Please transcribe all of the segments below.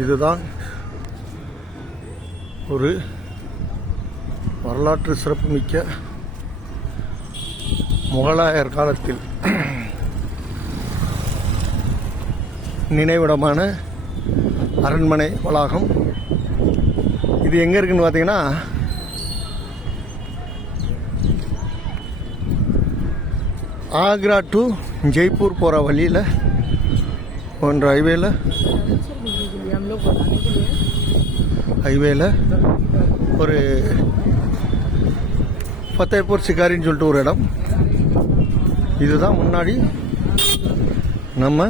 இதுதான் ஒரு வரலாற்று சிறப்புமிக்க முகலாயர் காலத்தில் நினைவிடமான அரண்மனை வளாகம். இது எங்கே இருக்குன்னு பார்த்தீங்கன்னா ஆக்ரா டு ஜெய்ப்பூர் போகிற வழியில் ஒன்று ஹைவேல ஒரு ஃபத்தேபூர் சிகாரின்னு சொல்லிட்டு ஒரு இடம். இதுதான் முன்னாடி நம்ம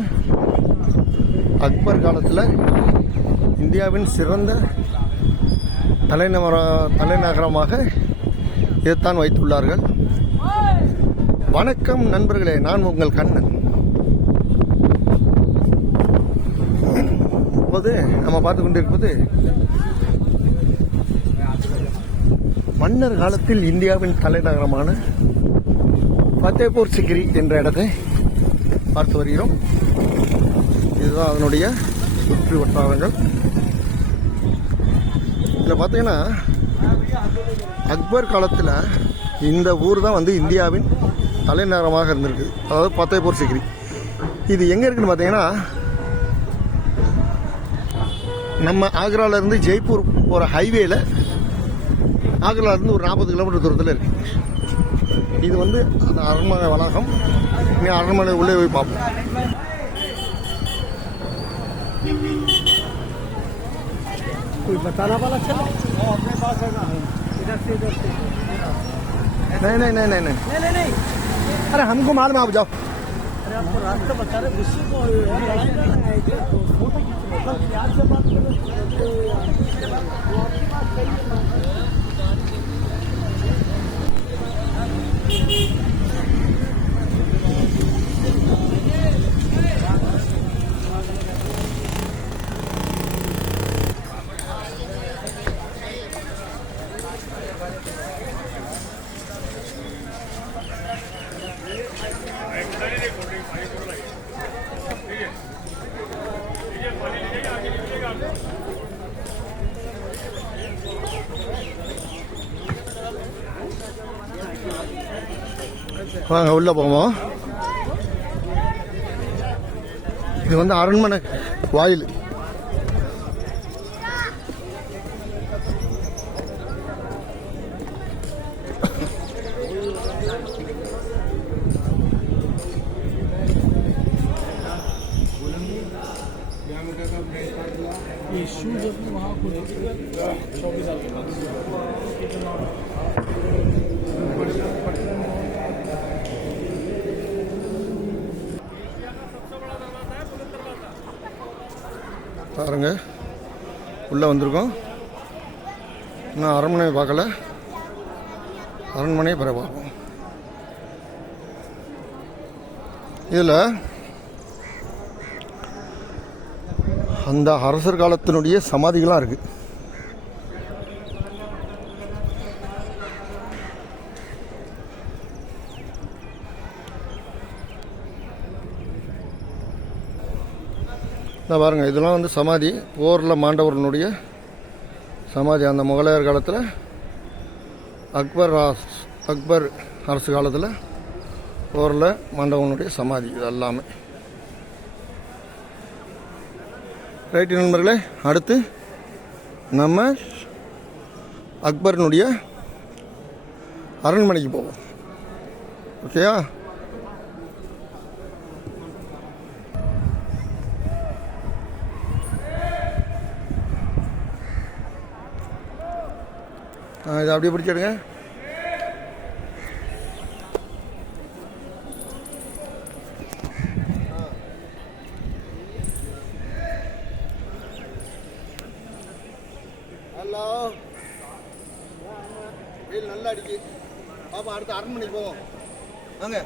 அக்பர் காலத்தில் இந்தியாவின் சிறந்த தலைநகரமாக இதைத்தான் வைத்துள்ளார்கள். வணக்கம் நண்பர்களே, நான் உங்கள் கண்ணன். இப்போது நம்ம பார்த்து கொண்டிருப்பது மன்னர் காலத்தில் இந்தியாவின் தலைநகரமான ஃபத்தேபூர் சிக்ரி என்ற இடத்தை பார்த்து வருகிறோம். இதுதான் அதனுடைய சுற்று வட்டாரங்கள். இதில் பார்த்தீங்கன்னா அக்பர் காலத்தில் இந்த ஊர் தான் வந்து இந்தியாவின் தலைநகரமாக இருந்திருக்கு. அதாவது ஃபத்தேபூர் சிக்ரி. இது எங்கே இருக்குன்னு பார்த்தீங்கன்னா நம்ம ஆக்ராவிலேருந்து ஜெய்ப்பூர் போகிற ஹைவேல ஆக்ராவிலேருந்து ஒரு 40 கிலோமீட்டர் தூரத்தில் இருக்கு. இது வந்து அந்த அரண்மனை வளாகம். நீ அரண்மனை உள்ளே போய் பார்ப்போம். नहीं अरे हमको मालूम है, आप जाओ. अरे आपको रास्ता बता रहे, गुस्से को வாங்க உள்ள போவோம். இது வந்து அரண்மனை வாயில். பாருங்க, உள்ளே வந்திருக்கோம். இன்னும் அரண்மனையை பார்க்கல. அரண்மனையை பிற பார்ப்போம். இதில் அந்த அரசர் காலத்தினுடைய சமாதிகளாக இருக்குது. பாருங்கள், இதெல்லாம் வந்து சமாதி. போரில் மாண்டவர்களுடைய சமாதி. அந்த முகலாயர் காலத்தில் அக்பர் அரசு காலத்தில் போரில் மாண்டவனுடைய சமாதி. இது எல்லாமே ரைட்டு நண்பர்களே. அடுத்து நம்ம அக்பரினுடைய அரண்மனைக்கு போவோம். ஓகேயா? இதை அப்படியே பிடிச்சிடுங்க. ஹலோ, வெயில் நல்லா அடிக்கு. பாப்பா, அடுத்த அரண்மனைக்கு போவோம் வாங்க.